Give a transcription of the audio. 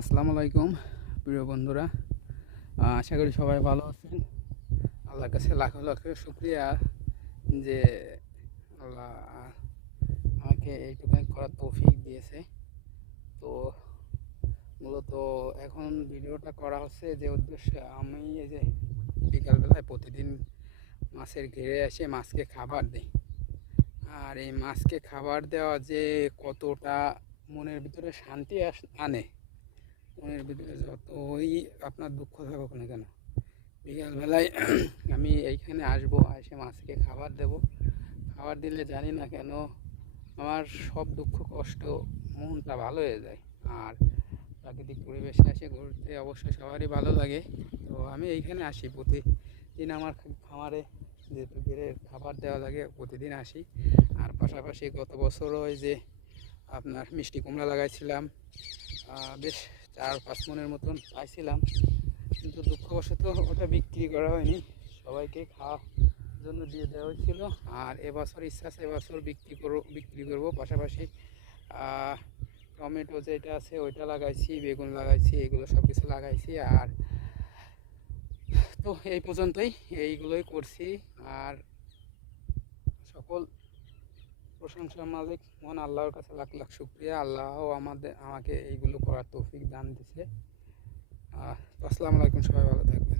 আসসালামু আলাইকুম প্রিয় বন্ধুরা। আশা করি সবাই ভালো আছেন। আল্লাহর কাছে লাখো লাখো শুকরিয়া যে আল্লাহ আমাকে এইটুকু করার তৌফিক দিয়েছে। তো মূলত এখন ভিডিওটা করা হচ্ছে যে উদ্দেশ্যে, আমি এই যে বিকালবেলায় প্রতিদিন মাছের ঘিরে এসে মাছকে খাবার দিই। আর এই মাছকে খাবার দেওয়া যে কতটা মনের ভিতরে শান্তি আনে, মনের ভিতরে যতই আপনার দুঃখ থাকুক না কেন, বিকালবেলায় আমি এইখানে আসবো, এসে মাছকে খাবার দেব। খাবার দিলে জানি না কেন আমার সব দুঃখ কষ্ট মনটা ভালো হয়ে যায়। আর প্রাকৃতিক পরিবেশে এসে ঘুরতে অবশ্যই সবারই ভালো লাগে। তো আমি এইখানে আসি প্রতিদিন, আমার খামারে যে পুকুরের খাবার দেওয়া লাগে প্রতিদিন আসি। আর পাশাপাশি গত বছর ওই যে আপনার মিষ্টি কুমড়া লাগাইছিলাম, বেশ 4-5 মনের মতন পাইছিলাম, কিন্তু দুঃখবশত ওটা বিক্রি করা হয়নি, সবাইকে খাওয়ার জন্য দিয়ে দেওয়া হয়েছিল। আর এবছর ইচ্ছা আছে এবছর বিক্রি করব। পাশাপাশি টমেটো যেটা আছে ওইটা লাগাইছি, বেগুন লাগাইছি, এগুলো সব কিছু লাগাইছি। আর তো এই পর্যন্তই, এইগুলোই করছি। আর সকল প্রশংসার মালিক মহান আল্লাহর কাছে লাখ লাখ শুকরিয়া। আল্লাহ আমাকে এইগুলো করার তৌফিক দান দিছে। আসসালামু আলাইকুম, সবাই ভালো থাকবেন।